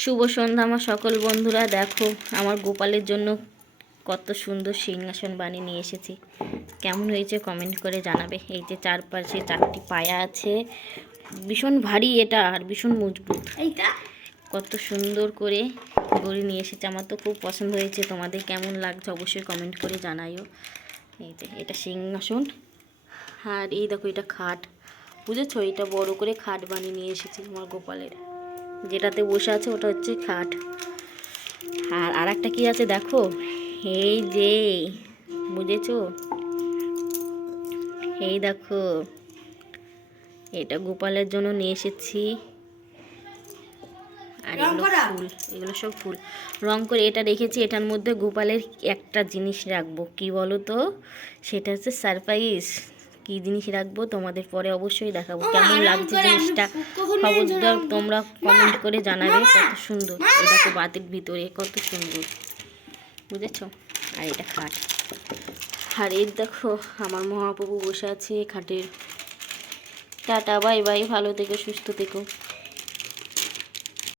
শুভ সন্ধ্যা আমার সকল বন্ধুরা। দেখো আমার গোপালের জন্য কত সুন্দর সিংহাসন বানিয়ে নিয়ে এসেছি। কেমন হয়েছে কমেন্ট করে জানাবে। এই যে চারপাশে চারটি পায়া আছে, ভীষণ ভারী এটা আর ভীষণ মজবুত। এইটা কত সুন্দর করে গড়ে নিয়ে এসেছে, আমার তো খুব পছন্দ হয়েছে। তোমাদের কেমন লাগছে অবশ্যই কমেন্ট করে জানাইও। এই যে এটা সিংহাসন, আর এই দেখো এটা খাট, বুঝেছো? এটা বড় করে খাট বানিয়ে নিয়ে এসেছি আমার গোপালের। যেটাতে বসে আছে ওটা হচ্ছে খাট। আর একটা কি আছে দেখো, এই যে, বুঝেছো? এই দেখো এটা গোপালের জন্য নিয়ে এসেছি। আর এগুলো ফুল, এগুলো সব ফুল রং করে এটা রেখেছি। এটার মধ্যে গোপালের একটা জিনিস রাখবো, কি বলো তো? সেটা হচ্ছে সারপ্রাইজ। কি জিনিস রাখবো তোমাদের পরে অবশ্যই দেখাবো। কেমন লাগছে জিনিসটা খবরদার তোমরা কমেন্ট করে জানাবে। কত সুন্দর, এটা তো বাতির ভিতরে কত সুন্দর, বুঝেছো? আর এটা খাট। আর এই দেখো আমার মহাপ্রভু বসে আছে খাটের। টাটা, বাই বাই, ভালো থেকো, সুস্থ থেকো।